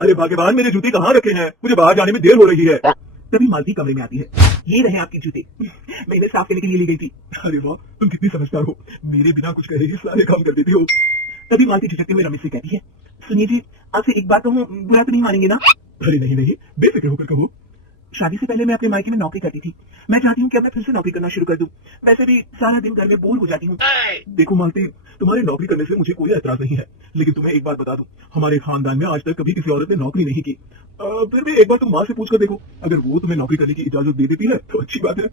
अरे भाग्यवान, मेरे जूते कहाँ रखे हैं? मुझे बाहर जाने में देर हो रही है। तभी मालती कमरे में आती है। ये रहे आपके जूते, मैं इन्हें साफ करने के लिए ली गई थी। अरे वाह, तुम कितनी समझदार हो, मेरे बिना कुछ कहे ही सारे काम कर देती हो। तभी मालती झिझकते हुए रमेश से कहती है, सुनिए जी, आपसे एक बात कहूँ, बुरा तो नहीं मानेंगे ना? अरे नहीं नहीं, बेफिक्र होकर कहो। शादी से पहले मैं अपने मायके में नौकरी करती थी। मैं चाहती हूँ कि अब मैं फिर से नौकरी करना शुरू कर दूं। वैसे भी सारा दिन घर में बोर हो जाती हूँ। देखो मालती, तुम्हारे नौकरी करने से मुझे कोई एतराज नहीं है, लेकिन तुम्हें एक बात बता दूं, हमारे खानदान में आज तक कभी किसी औरत ने नौकरी नहीं की। फिर भी एक बार तुम माँ से पूछ कर देखो, अगर वो तुम्हें नौकरी करने की इजाजत दे देती है तो अच्छी बात है।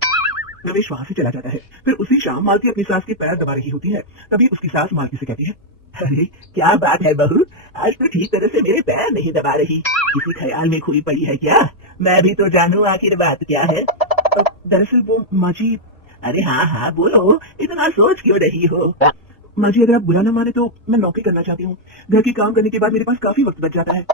रमेश वहाँ से चला जाता है। फिर उसी शाम मालती अपनी सास के पैर दबा रही होती है। तभी उसकी सास मालती से कहती है, अरे क्या बात है बहू, आज तो ठीक तरह से मेरे पैर नहीं दबा रही, किसी ख्याल में खोई पड़ी है क्या? मैं भी तो जानूं आखिर बात क्या है। दरअसल वो माँ जी। अरे हाँ हाँ बोलो, इतना सोच क्यों रही हो? माँ जी, अगर आप बुरा न माने तो मैं नौकरी करना चाहती हूँ। घर के काम करने के बाद मेरे पास काफी वक्त बच जाता है।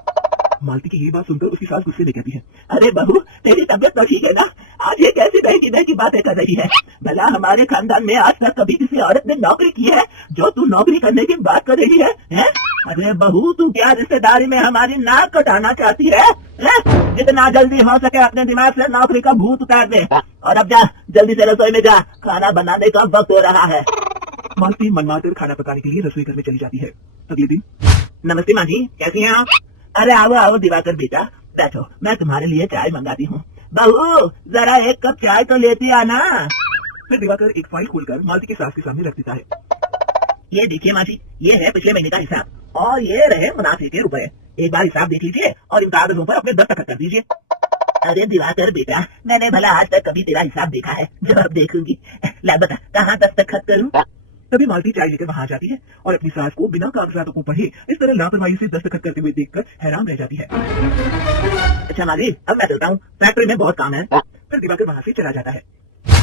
मालती की ये बात सुनकर उसकी सास गुस्से में कहती है, अरे बहू, तेरी तबियत तो ठीक है ना? आज ये कैसी बहकी की बातें कर रही है? भला हमारे खानदान में आज तक कभी किसी औरत ने नौकरी की है जो तू नौकरी करने की बात कर रही है? अरे बहू, तू क्या रिश्तेदारी में हमारी नाक कटाना चाहती है? जितना जल्दी हो सके अपने दिमाग से नौकरी का भूत उतार दे, और अब जा जल्दी से रसोई में जा, खाना बनाने का वक्त हो रहा है। मालती मनमाकर खाना पकाने के लिए रसोई घर में चली जाती है। अगले दिन, नमस्ते माँ जी, कैसी हैं आप? अरे आओ आओ दिवाकर बेटा, बैठो, मैं तुम्हारे लिए चाय मंगाती हूँ। बहू, जरा एक कप चाय तो लेती आना। फिर दिवाकर एक फाइल खोलकर मालती की सास के सामने रख देता है। ये देखिए माँ जी, ये है पिछले महीने का हिसाब, और ये रहे मुनाफे के रुपए। एक बार हिसाब देख लीजिए और इन कागजों पर अपने दस्तखत कर दीजिए। अरे दिवाकर बेटा, मैंने भला आज तक कभी तेरा हिसाब देखा है? जब देखूंगी। ला बता, कहाँ दस्तखत करूँ? तभी मालती चाय लेकर वहां जाती है और अपनी सास को बिना कागजातों को पढ़े इस तरह लापरवाही से दस्तखत करते हुए देखकर हैरान रह जाती है। अच्छा माली, अब मैं चलता हूँ, फैक्ट्री में बहुत काम है। फिर दिवाकर वहां से चला जाता है।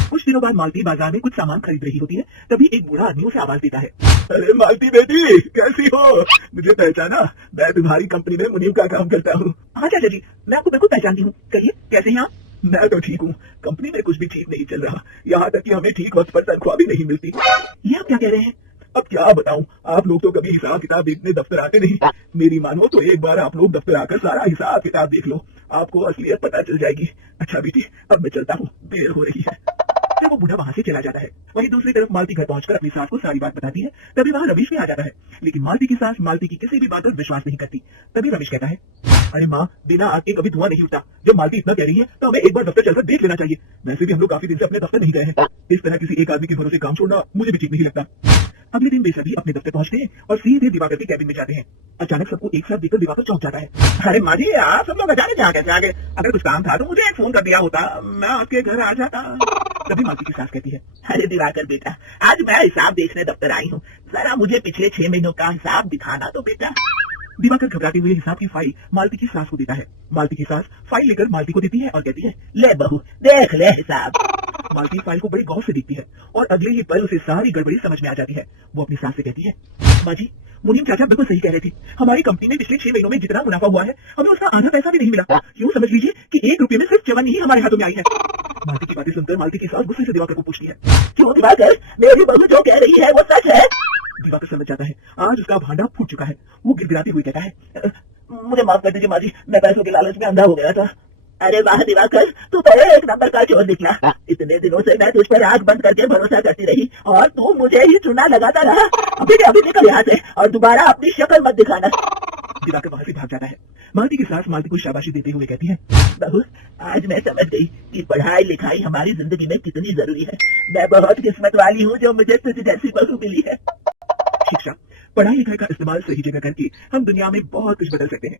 कुछ दिनों बाद मालती बाजार में कुछ सामान खरीद रही होती है। तभी एक बूढ़ा आदमी उसे आवाज देता है, अरे मालती बेटी, कैसी हो? मुझे पहचाना? मैं तुम्हारी कंपनी में मुनीम का काम करता हूँ। हाँ चाचा जी, मैं आपको बिल्कुल पहचानती हूँ। कहिए, कैसे हैं आप? मैं तो ठीक हूँ, कंपनी में कुछ भी ठीक नहीं चल रहा, यहाँ तक कि हमें ठीक वक्त पर तनख्वाह भी नहीं मिलती। ये आप क्या कह रहे हैं? अब क्या बताऊं, आप लोग तो कभी हिसाब किताब देखने दफ्तर आते नहीं। मेरी मानो तो एक बार आप लोग दफ्तर आकर सारा हिसाब किताब देख लो, आपको असलियत पता चल जाएगी। अच्छा बेटी, अब मैं चलता हूँ, देर हो रही है। फिर वो बूढ़ा वहां से चला जाता है। वहीं दूसरी तरफ मालती घर पहुंचकर अपनी सास को सारी बात बताती है। तभी वहां रमेश भी आ जाता है, लेकिन मालती की सास मालती की किसी भी बात पर विश्वास नहीं करती। तभी रमेश कहता है, अरे माँ, बिना आग के कभी धुआं नहीं उठता। जब मालती इतना कह रही है तो हमें एक बार दफ्तर चलकर देख लेना चाहिए। वैसे भी हम लोग काफी दिन से अपने दफ्तर नहीं गए हैं। इस तरह किसी एक आदमी के भरोसे काम छोड़ना मुझे भी ठीक नहीं लगता। अगले दिन वे सभी अपने दफ्तर पहुंचते हैं और सीधे दिवाकर के कैबिन में जाते हैं। अचानक सबको एक साथ देखकर दिवाकर चौंक जाता है। अरे माँ जी, आप सब लोग अचानक यहाँ कैसे आ गए? अगर कुछ काम था तो मुझे एक फोन कर दिया होता, मैं आपके घर आ जाता। तभी मालती की सास कहती है, अरे दिवाकर बेटा, आज मैं हिसाब देखने दफ्तर आई हूँ, जरा मुझे पिछले 6 महीनों का हिसाब दिखाना तो बेटा। दिवाकर घबराते हुए हिसाब की फाइल मालती की सास को देता है। मालती की सास फाइल लेकर मालती को देती है और कहती है, ले बहू, देख ले हिसाब। मालती फाइल को बड़े गौर से देखती है और अगले ही पल उसे सारी गड़बड़ी समझ में आ जाती है। वो अपनी सास से कहती है, माँ जी, मुनीम चाचा बिल्कुल सही कह रहे थे। हमारी कंपनी में पिछले 6 महीनों में जितना मुनाफा हुआ है, हमें उसका आधा पैसा भी नहीं मिला। यूँ समझ लीजिए कि 1 रुपये में सिर्फ चवन्नी ही हमारे हाथों में आई है। मालती की बातें सुनकर मालती की सास गुस्से से दिवाकर को पूछती है, क्यों दिवाकर, मेरी बहू जो कह रही है वो सच है? दिवाकर समझ जाता है आज उसका भांडा फूट चुका है। वो गिड़गिड़ाते हुए कहता है, मुझे माफ कर दीजिए माँ जी, मैं पैसों के लालच में अंधा हो गया था। अरे वाह दिवाकर, तू तो एक नंबर का चोर निकला। इतने दिनों से मैं तुझ पर आंख बंद करके भरोसा करती रही और तू मुझे ही चुना लगाता रहा। अभी निकल यहाँ से और दोबारा अपनी शक्ल मत दिखाना। दिवाकर वहाँ से भाग जाता है। मालती की सास मालती को शाबाशी देते हुए कहती है, बहू, आज मैं समझ गई कि पढ़ाई लिखाई हमारी जिंदगी में कितनी जरूरी है। मैं बहुत किस्मत वाली हूँ जो मुझे तुझ जैसी बहू मिली है। शिक्षा, पढ़ाई लिखाई का इस्तेमाल सही जगह करके हम दुनिया में बहुत कुछ बदल सकते हैं।